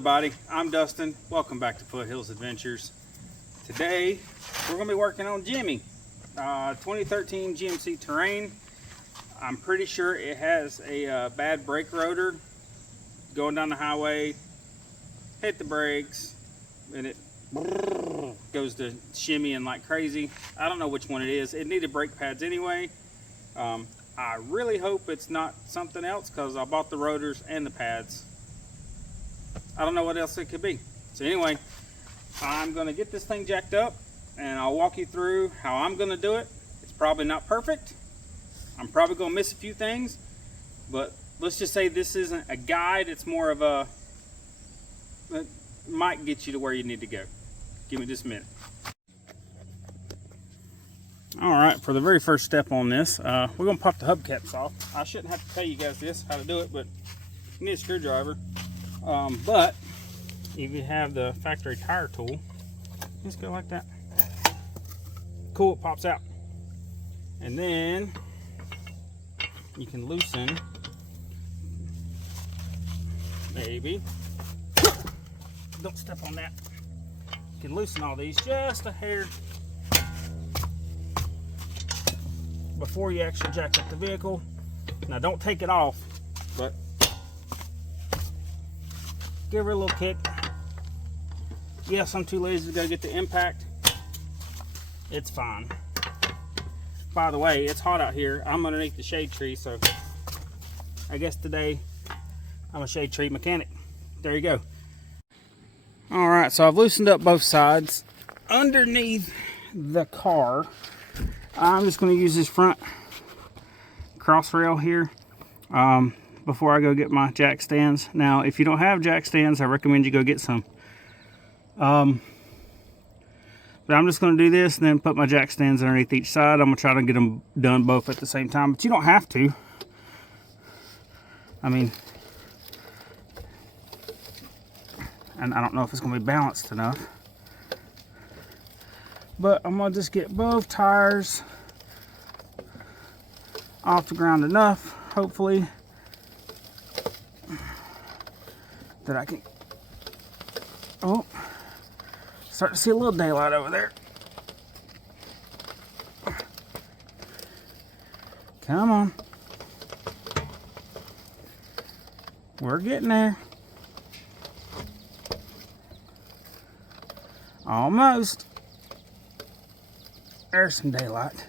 everybody, I'm Dustin. Welcome back to Foothills Adventures. Today we're going to be working on Jimmy 2013 GMC Terrain. I'm pretty sure it has a bad brake rotor. Going down the highway, hit the brakes, and it goes to shimmying like crazy. I don't know which one it is. It needed brake pads anyway. I really hope it's not something else because I bought the rotors and the pads. I don't know what else it could be. So anyway, I'm going to get this thing jacked up and I'll walk you through how I'm going to do it. It's probably not perfect. I'm probably going to miss a few things, but let's just say this isn't a guide. It's more of a, it might get you to where you need to go. Give me just a minute. All right, for the very first step on this, we're going to pop the hubcaps off. I shouldn't have to tell you guys this, how to do it, but you need a screwdriver. But if you have the factory tire tool, just go like that. Cool, it pops out. And then you can loosen, maybe. Don't step on that. You can loosen all these just a hair before you actually jack up the vehicle. Now don't take it off, but give her a little kick. Yes, I'm too lazy to go get the impact. It's fine. By the way, it's hot out here. I'm underneath the shade tree, so I guess today I'm a shade tree mechanic. There you go. All right, so I've loosened up both sides. Underneath the car, I'm just going to use this front cross rail here before I go get my jack stands. Now, if you don't have jack stands, I recommend you go get some. But I'm just going to do this and then put my jack stands underneath each side. I'm going to try to get them done both at the same time, but you don't have to. I mean, and I don't know if it's going to be balanced enough. But I'm going to just get both tires off the ground enough, hopefully, that I can, oh, start to see a little daylight over there. Come on. We're getting there. Almost. There's some daylight,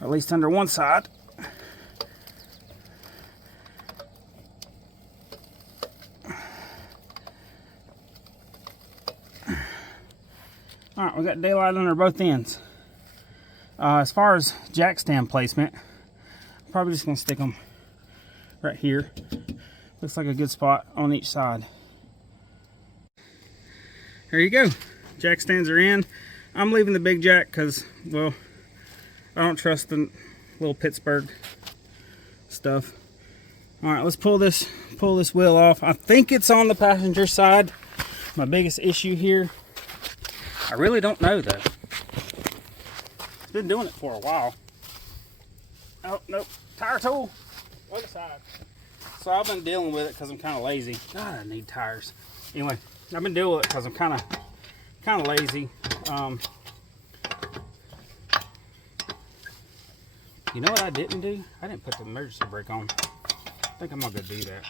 or at least under one side. All right, we got daylight under both ends. As far as jack stand placement, I'm probably just gonna stick them right here. Looks like a good spot on each side. There you go. Jack stands are in. I'm leaving the big jack because, well, I don't trust the little Pittsburgh stuff. All right, let's pull this wheel off. I think it's on the passenger side. My biggest issue here, I really don't know though. It's been doing it for a while. Oh, nope, tire tool, other side. So I've been dealing with it because I'm kind of lazy. God, I need tires. Anyway, I've been dealing with it because I'm kind of lazy. You know what I didn't do? I didn't put the emergency brake on. I think I'm gonna go do that.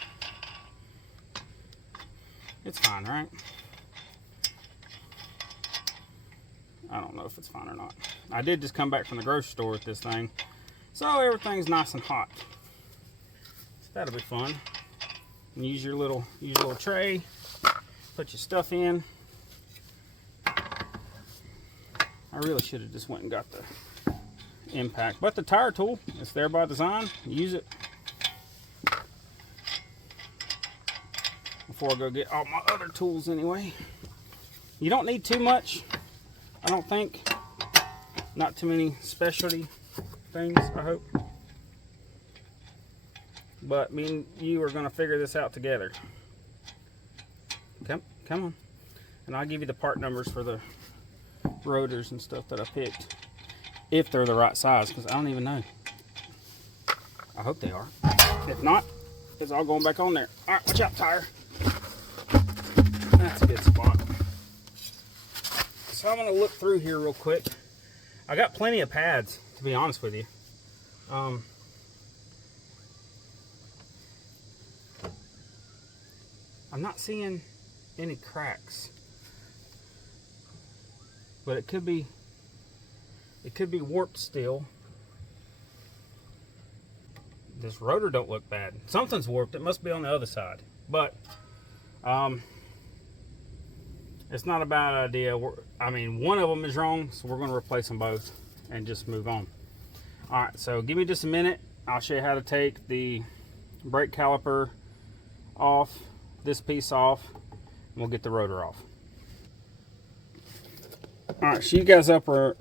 It's fine, right? I don't know if it's fine or not. I did just come back from the grocery store with this thing, so everything's nice and hot. So that'll be fun. And use your little tray. Put your stuff in. I really should have just went and got the impact, but the tire tool, it's there by design. Use it before I go get all my other tools anyway. You don't need too much, I don't think. Not too many specialty things, I hope. But me and you are going to figure this out together. Come on. And I'll give you the part numbers for the rotors and stuff that I picked, if they're the right size, because I don't even know. I hope they are. If not, it's all going back on there. All right, watch out, tire. That's a good spot. So I'm going to look through here real quick. I got plenty of pads, to be honest with you. I'm not seeing any cracks, but it could be warped still. This rotor don't look bad. Something's warped. It must be on the other side, but it's not a bad idea. I mean, one of them is wrong, so we're going to replace them both and just move on. All right, so give me just a minute. I'll show you how to take the brake caliper off, this piece off, and we'll get the rotor off. All right, so you guys are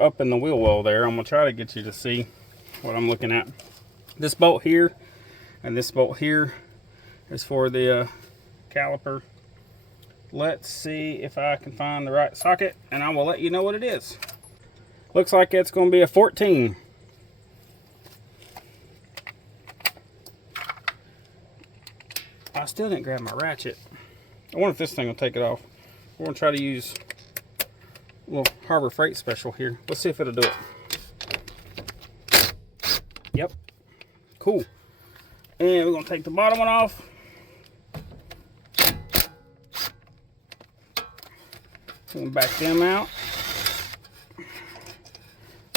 up in the wheel well there. I'm gonna try to get you to see what I'm looking at. This bolt here and this bolt here is for the caliper. Let's see if I can find the right socket, and I will let you know what it is. Looks like it's going to be a 14. I still didn't grab my ratchet. I wonder if this thing will take it off. We're going to try to use a little Harbor Freight special here. Let's see if it'll do it. Yep. Cool. And we're going to take the bottom one off. We'll back them out.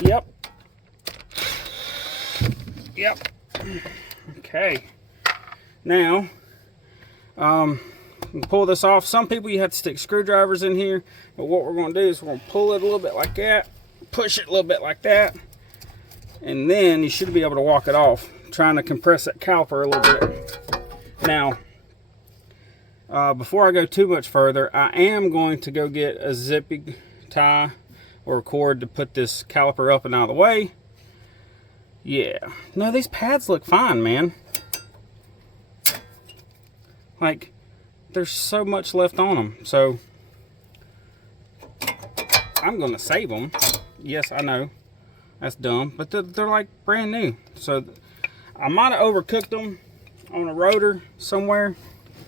Yep. Yep. Okay. Now, pull this off. Some people you have to stick screwdrivers in here, but what we're going to do is we're going to pull it a little bit like that, push it a little bit like that, and then you should be able to walk it off. I'm trying to compress that caliper a little bit. Now, before I go too much further, I am going to go get a zippy tie or a cord to put this caliper up and out of the way. Yeah. No, these pads look fine, man. Like, there's so much left on them. So, I'm going to save them. Yes, I know. That's dumb. But they're like brand new. So, I might have overcooked them on a rotor somewhere.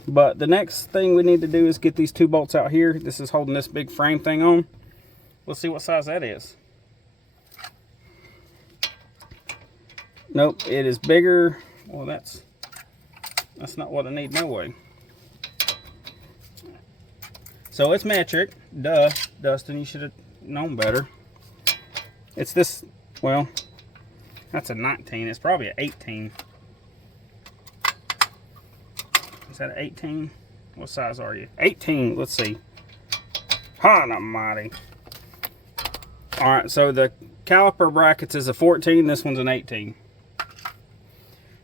But the next thing we need to do is get these two bolts out here. This is holding this big frame thing on. Let's see what size that is. Nope, it is bigger. Well, that's not what I need, no way. So it's metric. Duh, Dustin, you should have known better. It's this, well, that's a 19. It's probably an 18. Is that an 18? What size are you? 18, let's see. Hot almighty. Alright, so the caliper brackets is a 14, this one's an 18.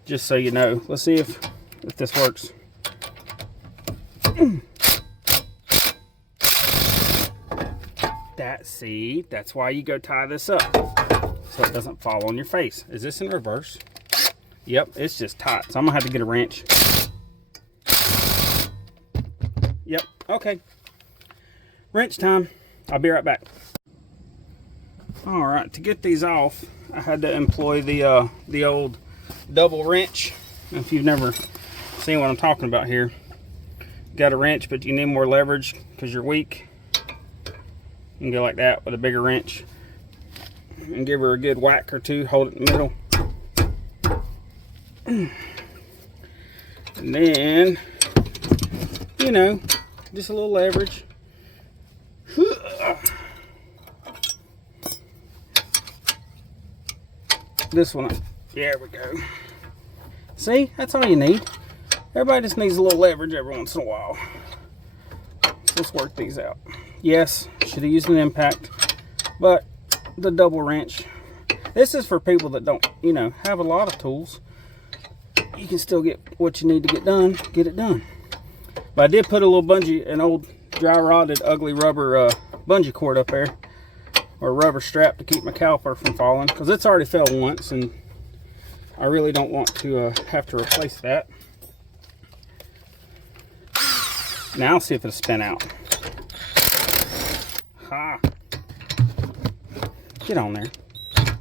Just so you know. Let's see if this works. See, that's why you go tie this up, so it doesn't fall on your face. Is this in reverse? Yep, it's just tight, so I'm gonna have to get a wrench. Yep, okay. Wrench time. I'll be right back. All right, to get these off, I had to employ the old double wrench. If you've never seen what I'm talking about here, you got a wrench, but you need more leverage because you're weak. You can go like that with a bigger wrench and give her a good whack or two. Hold it in the middle. And then, you know, just a little leverage. This one, there we go. See, that's all you need. Everybody just needs a little leverage every once in a while. Let's work these out. Yes, should have used an impact, but the double wrench. This is for people that don't, you know, have a lot of tools. You can still get what you need to get done, get it done. But I did put a little bungee, an old dry rotted ugly rubber bungee cord up there, or rubber strap to keep my caliper from falling, because it's already fell once and I really don't want to have to replace that. Now I'll see if it'll spin out. Ha! Get on there.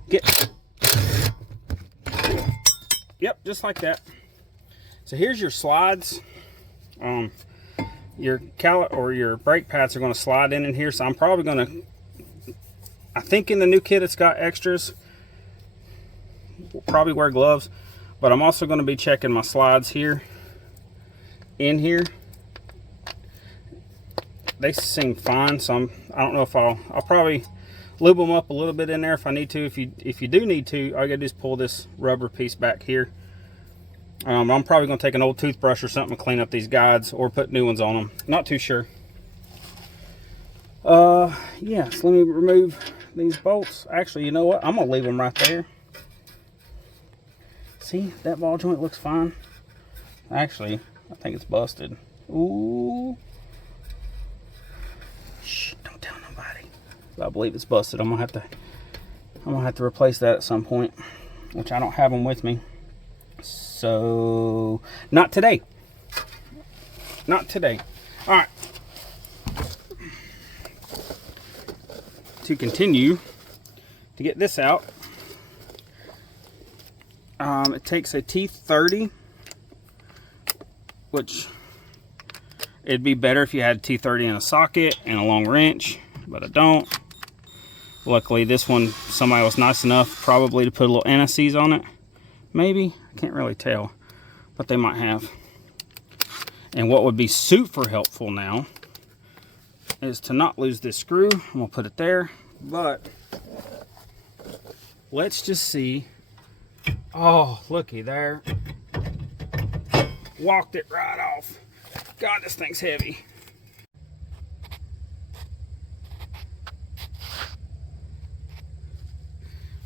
Get. Yep, just like that. So here's your slides. your brake pads are going to slide in here. So I'm probably going to, I think in the new kit it's got extras. We'll probably wear gloves, but I'm also going to be checking my slides here, in here. They seem fine, so I don't know if I'll probably lube them up a little bit in there if I need to. If you do need to, all you gotta do is pull this rubber piece back here. I'm probably gonna take an old toothbrush or something and clean up these guides or put new ones on them. Not too sure. Yeah, so let me remove these bolts. Actually, you know what? I'm gonna leave them right there. See, that ball joint looks fine. Actually, I think it's busted. Ooh. Shh, don't tell nobody. I believe it's busted. I'm gonna have to replace that at some point, which I don't have them with me. So, not today. Not today. All right. To continue to get this out, it takes a T30, which it'd be better if you had a T30 in a socket and a long wrench, but I don't. Luckily, this one, somebody was nice enough probably to put a little anti-seize on it. Maybe, I can't really tell, but they might have. And what would be super helpful now is to not lose this screw. I'm gonna put it there, but let's just see. Oh, looky there. Walked it right off. God, this thing's heavy.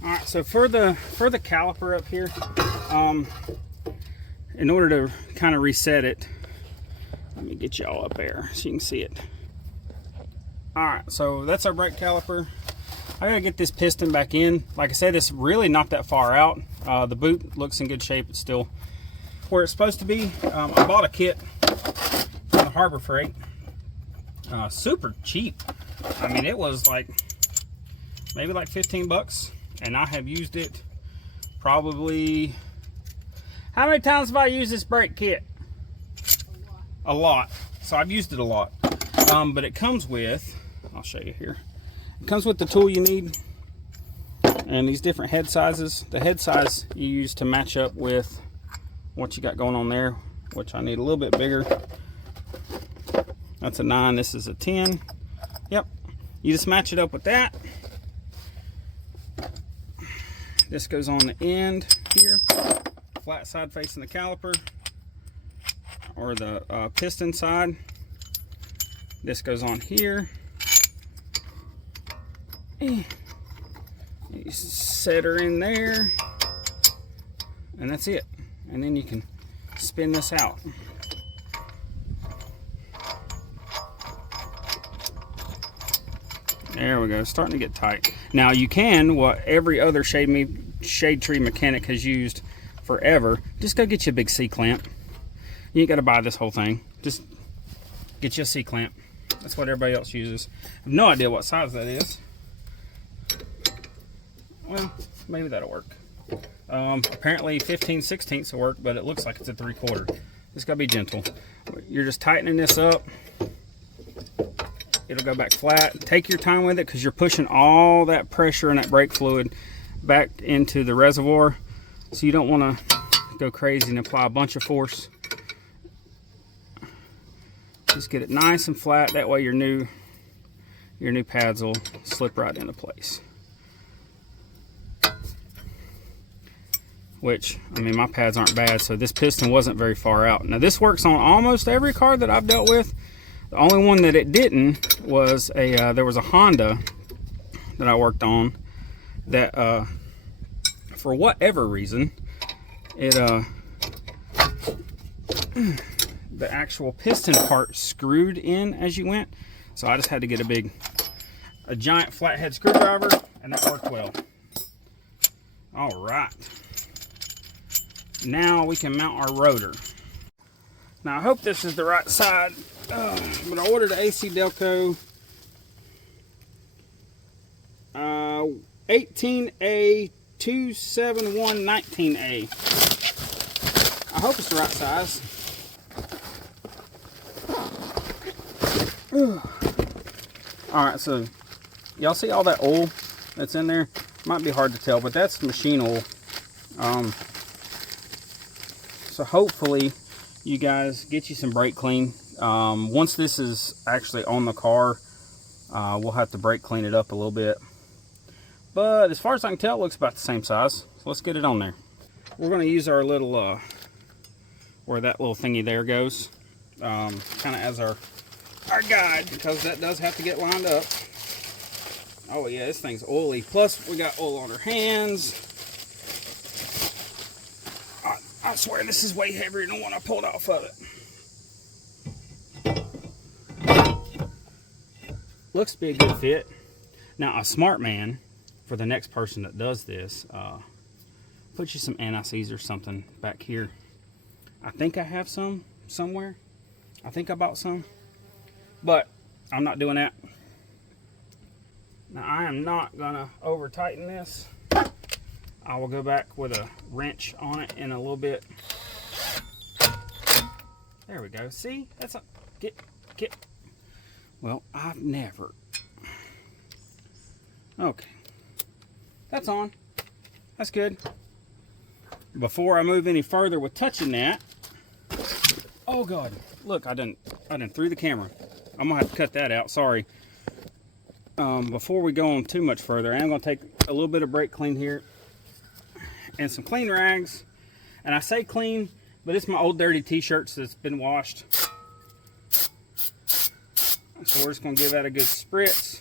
All right, so for the caliper up here, in order to kind of reset it, let me get y'all up there so you can see it. All right, so that's our brake caliper. I gotta get this piston back in. Like I said, it's really not that far out. The boot looks in good shape. It's still where it's supposed to be. I bought a kit from the Harbor Freight. Super cheap. I mean, it was like maybe like 15 bucks, and I have used it probably, how many times have I used this brake kit? A lot. So I've used it a lot. But it comes with, I'll show you here. It comes with the tool you need and these different head sizes. The head size you use to match up with what you got going on there, which I need a little bit bigger. That's a 9, this is a 10. Yep, you just match it up with that. This goes on the end here, flat side facing the caliper, or the piston side. This goes on here. You set her in there, and that's it. And then you can spin this out. There we go, starting to get tight. Now you can, what every other shade tree mechanic has used forever, just go get you a big C-clamp. You ain't gotta buy this whole thing. Just get you a C-clamp. That's what everybody else uses. I have no idea what size that is. Well, maybe that'll work. Apparently 15/16 will work, but it looks like it's a 3/4. Just gotta be gentle. You're just tightening this up. It'll go back flat. Take your time with it because you're pushing all that pressure and that brake fluid back into the reservoir. So you don't want to go crazy and apply a bunch of force. Just get it nice and flat. That way your new pads will slip right into place. Which, I mean, my pads aren't bad, so this piston wasn't very far out. Now this works on almost every car that I've dealt with. The only one that it didn't was there was a Honda that I worked on that for whatever reason the actual piston part screwed in as you went, so I just had to get a giant flathead screwdriver, and that worked well. All right, now we can mount our rotor. Now I hope this is the right side, but I ordered an AC Delco 18A 27119A. I hope it's the right size. Alright, so y'all see all that oil that's in there? Might be hard to tell, but that's machine oil. So hopefully you guys get you some brake clean. Once this is actually on the car, we'll have to brake clean it up a little bit. But as far as I can tell, it looks about the same size. So let's get it on there. We're going to use our little, where that little thingy there goes, kind of as our guide, because that does have to get lined up. Oh yeah, this thing's oily. Plus, we got oil on our hands. I swear this is way heavier than the one I pulled off of it. Looks to be a good fit. Now, a smart man, for the next person that does this, put you some anti-seize or something back here. I think I have some somewhere. I think I bought some. But I'm not doing that. Now, I am not going to over tighten this. I will go back with a wrench on it in a little bit. There we go. See? That's a get. Well, I've never. Okay. That's on. That's good. Before I move any further with touching that. Oh God. Look, I done threw the camera. I'm gonna have to cut that out. Sorry. Before we go on too much further, I'm gonna take a little bit of brake clean here and some clean rags. And I say clean, but it's my old dirty t-shirts that's been washed. So we're just gonna give that a good spritz.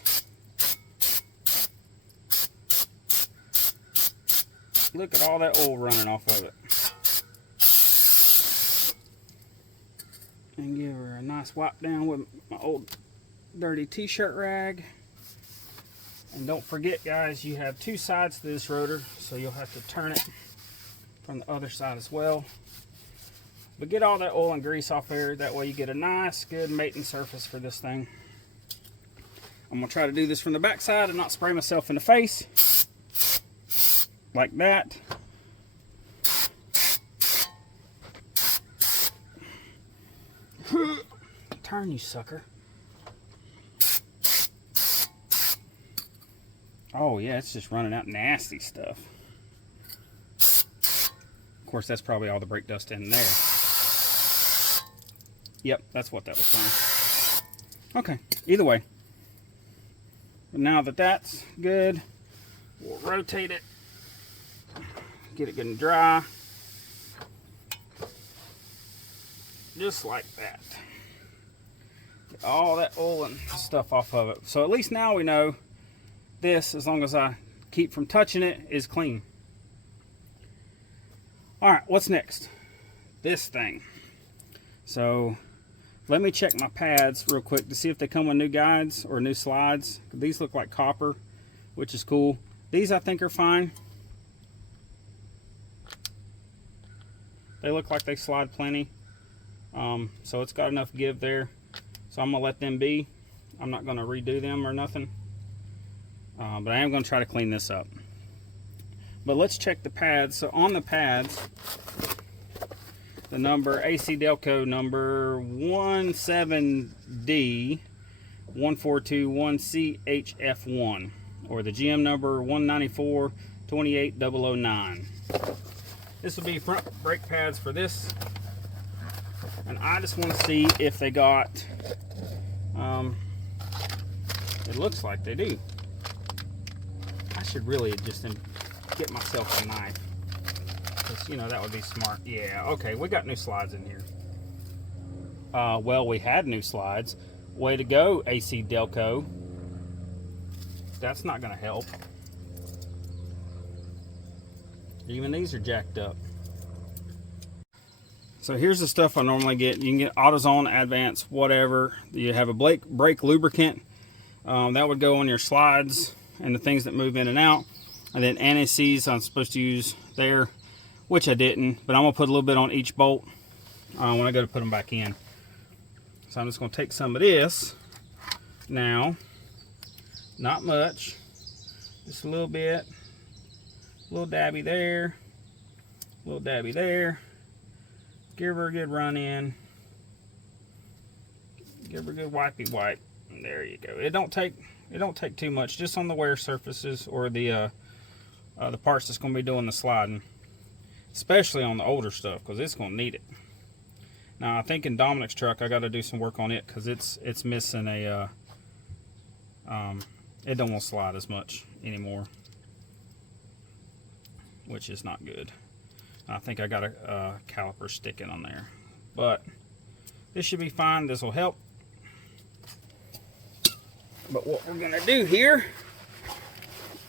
Look at all that oil running off of it. And give her a nice wipe down with my old dirty t-shirt rag. And don't forget, guys, you have two sides to this rotor, so you'll have to turn it from the other side as well. But get all that oil and grease off there. That way you get a nice, good mating surface for this thing. I'm going to try to do this from the back side and not spray myself in the face. Like that. Turn, you sucker. Oh yeah, it's just running out nasty stuff. Of course, that's probably all the brake dust in there. Yep, that's what that was saying. Okay, either way. But now that that's good, we'll rotate it. Get it good and dry. Just like that. Get all that oil and stuff off of it. So at least now we know this, as long as I keep from touching it, is clean. Alright, what's next? This thing. So let me check my pads real quick to see if they come with new guides or new slides. These look like copper, which is cool. These I think are fine. They look like they slide plenty. So it's got enough give there. So I'm going to let them be. I'm not going to redo them or nothing. But I am going to try to clean this up. But let's check the pads. So on the pads, the number AC Delco number 17D1421CHF1, or the GM number 194-28009. This will be front brake pads for this. And I just want to see if they got, it looks like they do. I should really just get myself a knife. Because, you know, that would be smart. Yeah, okay, we got new slides in here. Well, we had new slides. Way to go, AC Delco. That's not going to help. Even these are jacked up. So here's the stuff I normally get. You can get AutoZone, Advance, whatever. You have a brake lubricant. That would go on your slides and the things that move in and out. And then anti-seize I'm supposed to use there, which I didn't. But I'm going to put a little bit on each bolt when I go to put them back in. So I'm just going to take some of this now. Not much. Just a little bit. A little dabby there. A little dabby there. Give her a good run in. Give her a good wipey wipe. And there you go. It don't take too much, just on the wear surfaces or the parts that's going to be doing the sliding, especially on the older stuff, because it's going to need it. Now I think in Dominic's truck I got to do some work on it, because it's missing a it don't want to slide as much anymore, which is not good. I think I got a caliper sticking on there, but this should be fine. This will help. But what we're gonna do here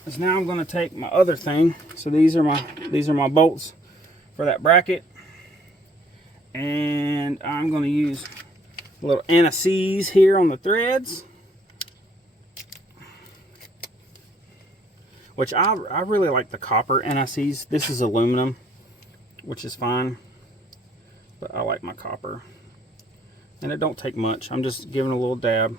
is now I'm gonna take my other thing. So these are my bolts for that bracket, and I'm gonna use a little anti-seize here on the threads, which I really like the copper anti-seize. This is aluminum, which is fine, but I like my copper. And it don't take much. I'm just giving a little dab.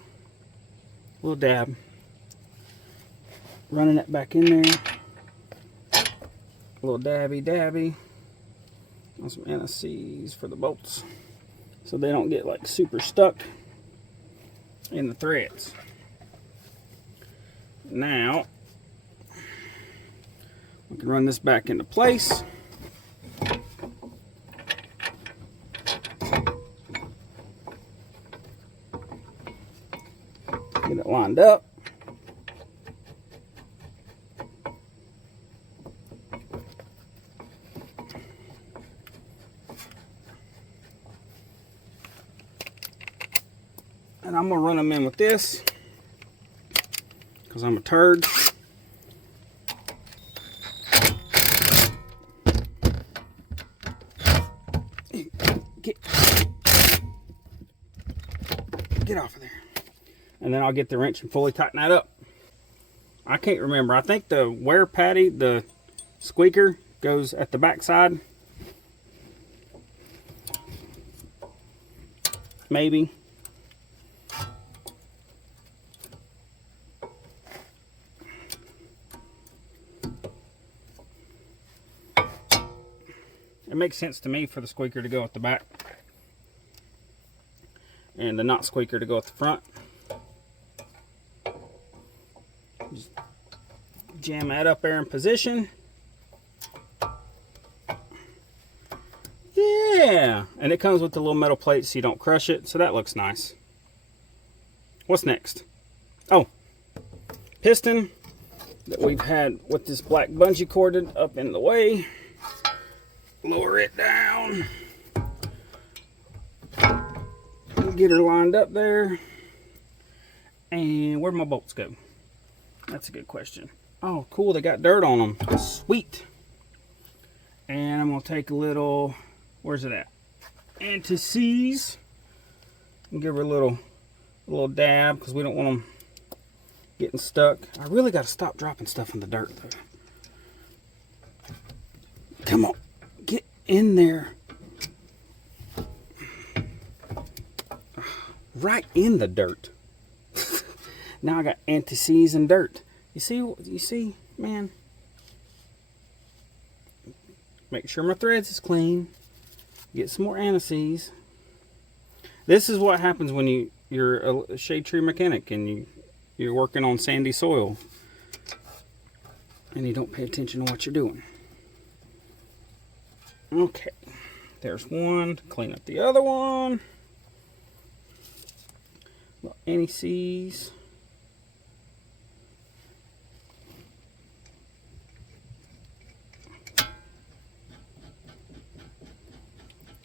Running it back in there. A little dabby on some anti-seize for the bolts, so they don't get like super stuck in the threads. Now we can run this back into place. Get it lined up. And I'm gonna run them in with this, because I'm a turd. Get off of there. And then I'll get the wrench and fully tighten that up. I can't remember. I think the wear patty, the squeaker, goes at the back side. Maybe. It makes sense to me for the squeaker to go at the back and the not squeaker to go at the front. Just jam that up there in position. Yeah, and it comes with the little metal plate so you don't crush it, so that looks nice. What's next? Oh, piston that we've had with this black bungee corded up in the way. Lower it down. Get her lined up there. And where'd my bolts go? That's a good question. Oh, cool, they got dirt on them. Sweet. And I'm gonna take a little, where's it at? Anti-seize. And give her a little dab, because we don't want them getting stuck. I really gotta stop dropping stuff in the dirt though. Come on, get in there. Right in the dirt. Now I got anti-seize and dirt. You see, man. Make sure my threads is clean. Get some more anti-seize. This is what happens when you're a shade tree mechanic and you're working on sandy soil and you don't pay attention to what you're doing. Okay, there's one. Clean up the other one. Anti-seize.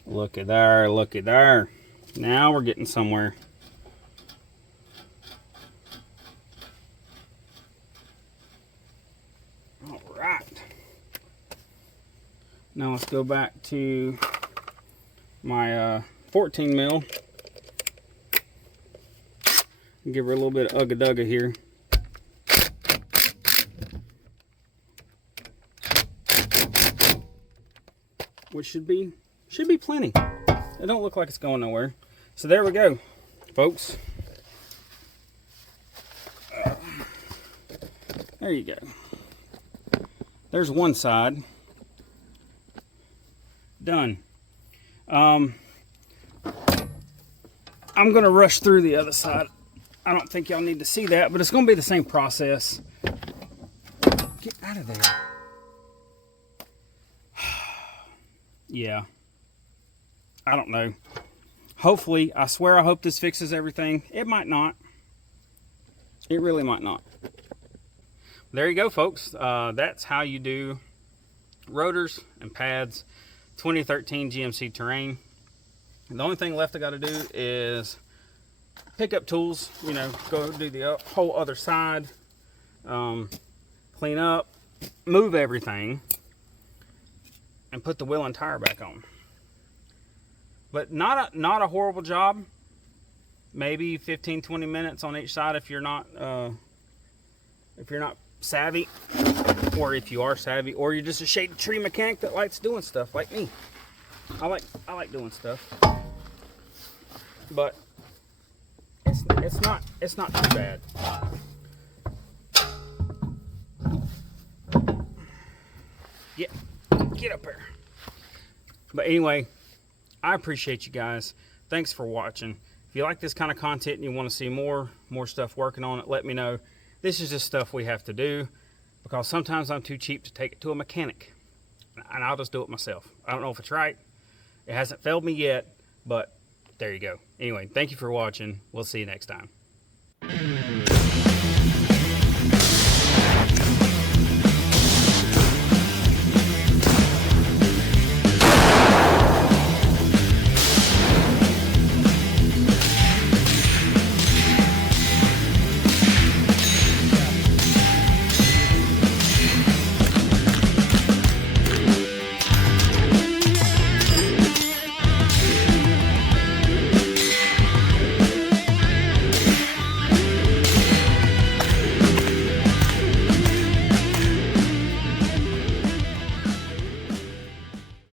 Look at there, look at there. Now we're getting somewhere. All right. Now let's go back to my 14 mil. Give her a little bit of ugga-dugga here. Which should be plenty. It don't look like it's going nowhere. So there we go, folks. There you go. There's one side done. I I'm gonna rush through the other side. I don't think y'all need to see that, but it's gonna be the same process. Get out of there. Yeah. I don't know. Hopefully, I swear I hope this fixes everything. It might not. It really might not. There you go, folks. That's how you do rotors and pads, 2013 GMC Terrain. The only thing left I got to do is pick up tools, you know, go do the whole other side, clean up, move everything, and put the wheel and tire back on. But not a horrible job. Maybe 15-20 minutes on each side if you're not savvy, or if you are savvy, or you're just a shade tree mechanic that likes doing stuff like me. I like doing stuff, but it's not too bad. Get up here. But anyway, I appreciate you guys. Thanks for watching. If you like this kind of content and you want to see more stuff working on it, let me know. This is just stuff we have to do because sometimes I'm too cheap to take it to a mechanic, and I'll just do it myself. I don't know if it's right. It hasn't failed me yet, but there you go. Anyway, thank you for watching. We'll see you next time.